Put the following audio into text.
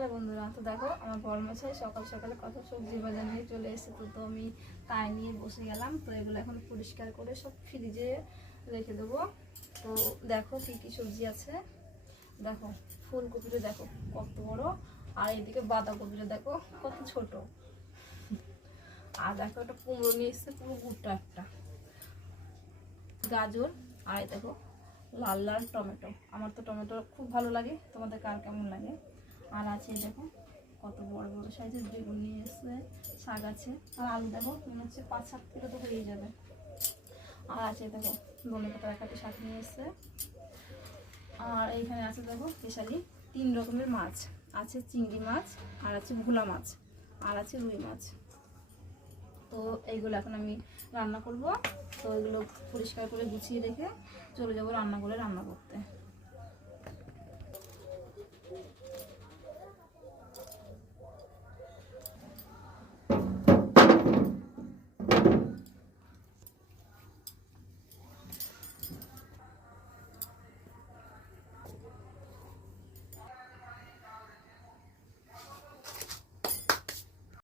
Hello বন্ধুরা, তো দেখো আমার বড় মশাই সকাল সকালে কত সবজি বাজার নিয়ে চলে এসেছে। তো আমি তাই নিয়ে বসে গেলাম। তো এগুলো এখন পরিষ্কার করে সব ফ্রিজে রেখে দেবো। তো দেখো কী কী সবজি আছে। দেখো ফুলকপিটা দেখো কত বড়, আর এদিকে বাঁধাকপিটা দেখো কত ছোট। আর দেখো একটা কুমড়ো নিয়ে এসছে পুরো ভুট্টা একটা, গাজর, আর এই দেখো লাল লাল টমেটো। আমার তো টমেটো খুব ভালো লাগে, তোমাদের কার কেমন লাগে। আর আছে দেখো কত বড় বড় সাইজের বেগুন নিয়ে এসছে, শাক আছে, আর আলু দেখো মনে হচ্ছে 5-7 কিলো তো হয়ে যাবে। আর আছে দেখো ধনে পাতা একটা শাক নিয়ে এসছে। আর এইখানে আছে দেখো স্পেশালি 3 রকমের মাছ আছে, চিংড়ি মাছ, আর আছে ভোলা মাছ, আর আছে রুই মাছ। তো এইগুলো এখন আমি রান্না করব। তো এগুলো পরিষ্কার করে গুছিয়ে রেখে চলে যাবো রান্না করতে।